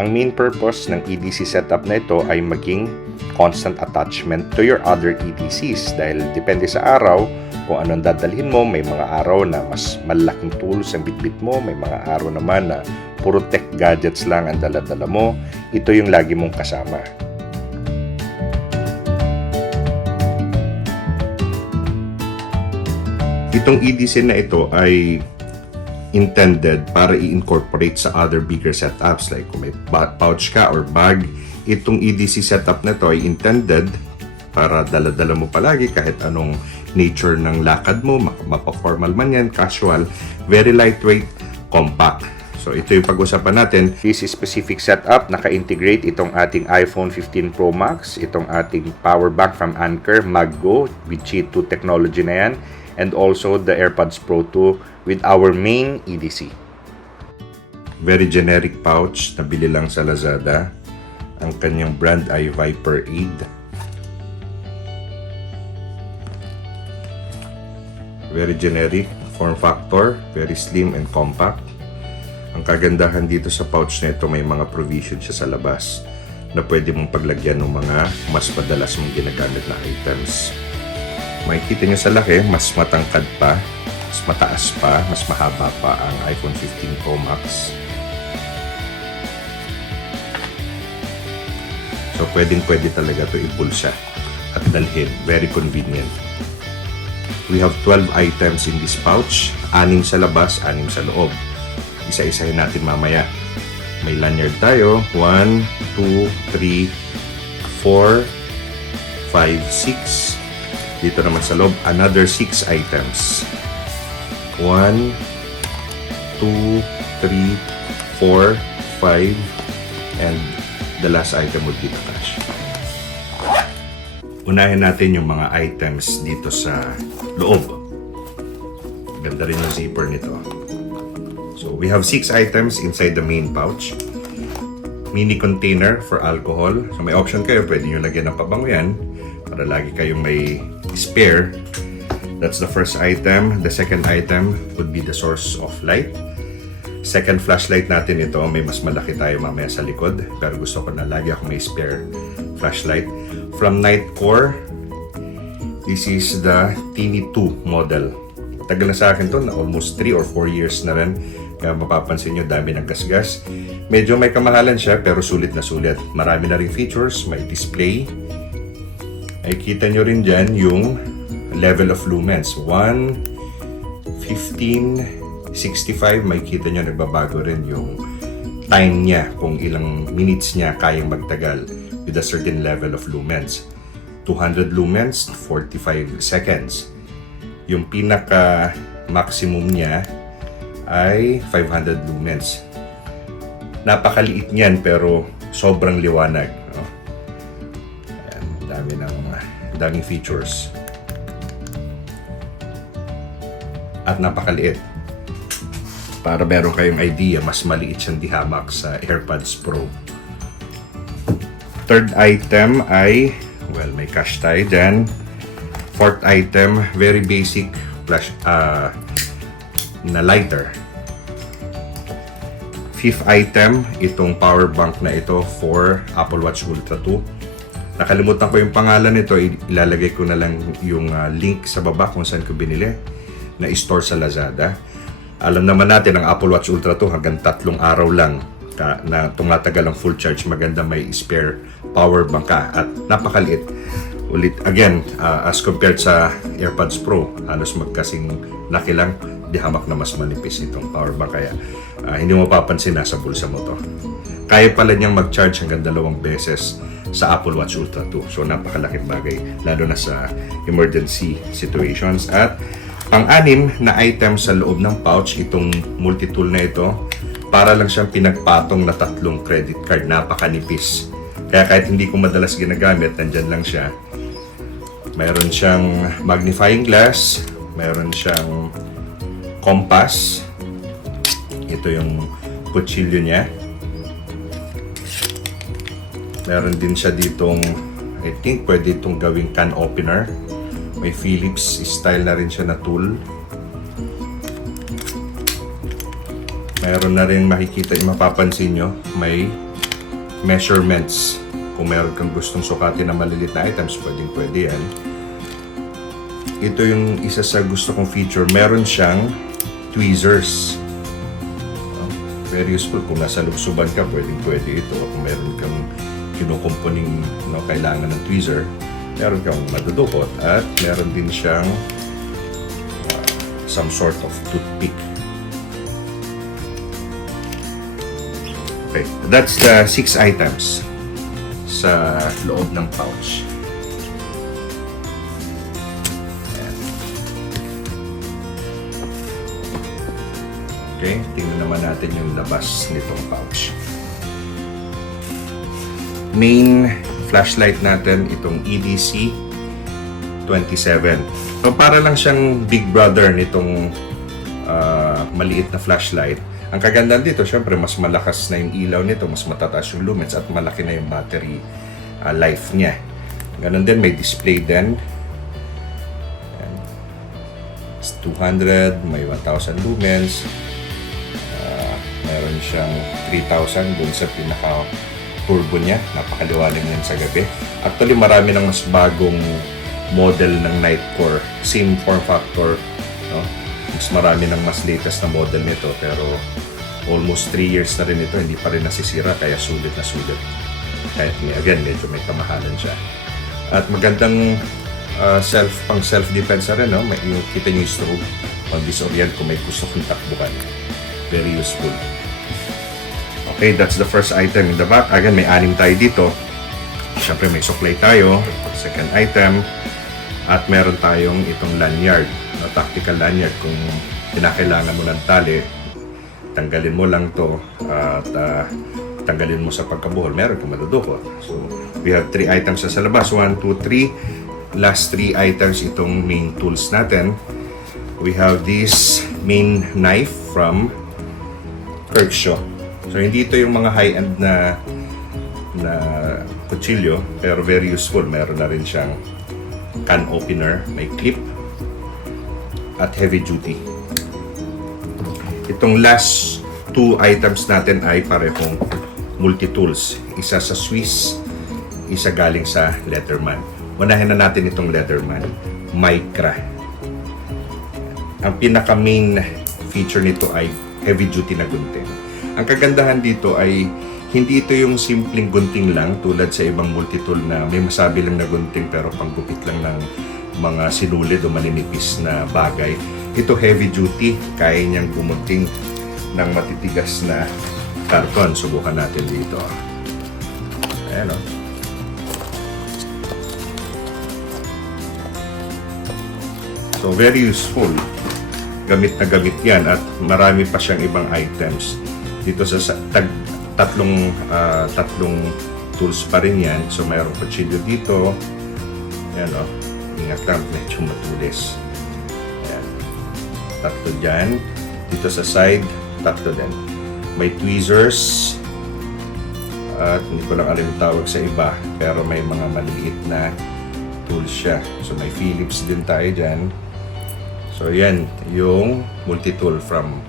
Ang main purpose ng EDC setup na ito ay maging constant attachment to your other EDCs dahil depende sa araw kung anong dadalhin mo. May mga araw na mas malaking tools ang bitbit mo, may mga araw naman na puro tech gadgets lang ang dala-dala mo. Ito yung lagi mong kasama. Itong EDC na ito ay intended para i-incorporate sa other bigger setups like kung may pouch ka or bag. Itong EDC setup na ito ay intended para dala-dala mo palagi kahit anong nature ng lakad mo, mapa-formal man yan, casual, very lightweight, compact. So ito yung pag-usapan natin. This is specific setup, naka-integrate itong ating iPhone 15 Pro Max, itong ating power bank from Anker MagGo with Qi 2 technology na yan, and also the AirPods Pro 2 with our main EDC. Very generic pouch, nabili lang sa Lazada. Ang kanyang brand ay Viper Aid. Very generic form factor, very slim and compact. Ang kagandahan dito sa pouch na ito, may mga provision siya sa labas na pwede mong paglagyan ng mga mas madalas mong ginagamit na items. Makikita nyo sa laki, mas matangkad pa, mas mataas pa, mas mahaba pa ang iPhone 15 Pro Max. So pwedeng-pwede talaga ito ibulsa at dalhin. Very convenient. We have 12 items in this pouch. 6 sa labas, 6 sa loob. Isa-isahin natin mamaya. May lanyard tayo. 1, 2, 3, 4, 5, 6. Dito naman sa loob, another 6 items. 1, 2, 3, 4, 5, and the last item would be the cash. Unahin natin yung mga items dito sa loob. Ganda rin yung zipper nito. So, we have 6 items inside the main pouch. Mini container for alcohol. So, may option kayo. Pwede nyo lagyan ng pabango yan para lagi kayong may spare. That's the first item. The second item would be the source of light. Second flashlight natin ito. May mas malaki tayo mamaya sa likod. Pero gusto ko na lagi ako may spare flashlight. From Nightcore, this is the Tiny 2 model. Tagal na sa akin to, na almost 3 or 4 years na rin. Kaya mapapansin nyo, dami ng gasgas. Medyo may kamahalan siya, pero sulit na sulit. Marami na rin features, may display. Ay kita nyo rin dyan yung level of lumens. 1, 15, 65. May kita nyo, nagbabago rin yung time niya, kung ilang minutes niya kayang magtagal with a certain level of lumens. 200 lumens, 45 seconds. Yung pinaka maximum niya ay 500 lumens. Napakaliit niyan pero sobrang liwanag. No? Ayan, daming features. At napakaliit. Para meron kayong idea, mas maliit siyang dihamak sa AirPods Pro. Third item ay, well, may cash tayo dyan. Fourth item, very basic flash, na lighter. Fifth item, itong power bank na ito for Apple Watch Ultra 2. Nakalimutan ko yung pangalan nito, ilalagay ko na lang yung link sa baba kung saan ko binili, na store sa Lazada. Alam naman natin ang Apple Watch Ultra 2 hanggang 3 araw lang na tumatagal ang full charge. Maganda may spare power bank ka at napakaliit. Ulit, again, as compared sa AirPods Pro, halos magkasing laki lang, di hamak na mas manipis itong power bank. Kaya hindi mo papansin nasa bulsa mo to. Kaya pala niyang mag-charge hanggang 2 beses sa Apple Watch Ultra 2. So napakalaking bagay, lalo na sa emergency situations. At pang-anim na item sa loob ng pouch, itong multi-tool na ito, para lang siyang pinagpatong na 3 credit card, napakanipis. Kaya kahit hindi ko madalas ginagamit, nandyan lang siya. Mayroon siyang magnifying glass, mayroon siyang compass. Ito yung kutsilyo niya. Meron din siya ditong, I think pwede itong gawing can opener. May Phillips style na rin siya na tool. Meron na rin makikita, mapapansin nyo, may measurements. Kung meron kang gustong sukatin na maliliit na items, pwede yan. Ito yung isa sa gusto kong feature. Meron siyang tweezers. Very useful. Kung nasa lubsuban ka, pwede ito. Kung meron kang kinukumpuning kailangan ng tweezer, meron kang madudukot. At meron din siyang some sort of toothpick. Okay, that's the 6 items sa loob ng pouch. Ayan. Okay, tingnan naman natin yung labas nitong pouch. Main flashlight natin, itong EDC 27. So, para lang siyang big brother nitong maliit na flashlight. Ang kagandahan dito, syempre, mas malakas na yung ilaw nito, mas matataas yung lumens at malaki na yung battery life niya. Ganon din, may display din. Ayan. It's 200, may 1,000 lumens. Meron siyang 3,000 dun sa pinaka-turbo niya. Napakaliwanag niyan sa gabi. Actually, marami ng mas bagong model ng Nightcore. Same form factor. No? Mas marami ng mas latest na model nito, pero almost 3 years na rin ito, hindi pa rin nasisira, kaya sulit na sulit. Kahit again, medyo may kamahalan siya. At magandang pang self-defense na rin, no? Kita nyo yung strobe, pang disorient kung may gusto kong takbuhan. Very useful. Okay, that's the first item in the back. Again, may 6 tayo dito. Siyempre, may suklay tayo. Second item. At meron tayong itong lanyard. Tactical lanyard. Kung kinakailangan mo ng tali, tanggalin mo lang to at tanggalin mo sa pagkabuhol. Meron kang madudukot. So, we have 3 items sa labas. 1, 2, 3. Last 3 items itong main tools natin. We have this main knife from Kirkshaw. So, hindi ito yung mga high-end na kutsilyo, pero very useful. Meron na rin siyang can opener, may clip, at heavy duty. Itong last 2 items natin ay parehong multi-tools. Isa sa Swiss, isa galing sa Leatherman. Unahin na natin itong Leatherman, Micra. Ang pinaka-main feature nito ay heavy duty na gunting. Ang kagandahan dito ay hindi ito yung simpleng gunting lang tulad sa ibang multi-tool na may masabi lang na gunting pero panggupit lang ng mga sinulid o maninipis na bagay. Ito heavy duty, kaya niyang gumunting ng matitigas na karton. Subukan natin dito. Ayan o. So very useful. Gamit na gamit yan at marami pa siyang ibang items. Dito sa tatlong tools pa rin yan. So mayroong kutsilyo dito. Ayan o. Ingat lang, medyo matulis. Ayan. 3 dyan. Dito sa side, 3 din. May tweezers. At hindi ko lang alam yung tawag sa iba. Pero may mga maliit na tools siya. So may Phillips din tayo dyan. So yan, yung multi-tool from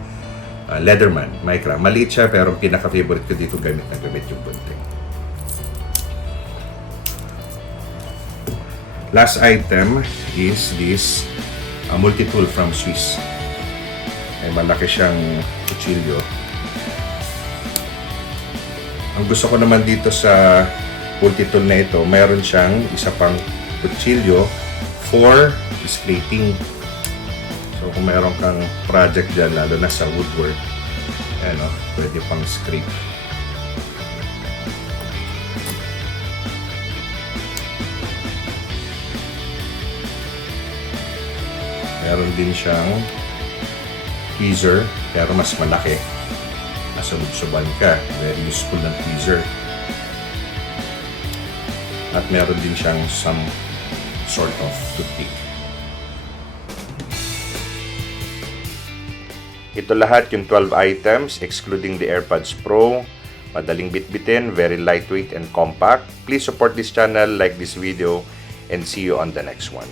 Leatherman, Micra. Maliit siya pero pinaka-favorite ko dito gamit na gamit yung gunting. Last item is this multi-tool from Swiss. Ay malaki siyang kutsilyo. Ang gusto ko naman dito sa multi-tool na ito, mayroon siyang isa pang kutsilyo for scraping. So kung mayroon kang project dyan, lalo na sa woodwork, ano, pwede pang scrape. Meron din siyang tweezer, pero mas malaki. Nasa lubsoban ka, very useful ng tweezer. At meron din siyang some sort of toothpick. Ito lahat yung 12 items excluding the AirPods Pro. Madaling bitbitin, very lightweight and compact. Please support this channel, like this video, and see you on the next one.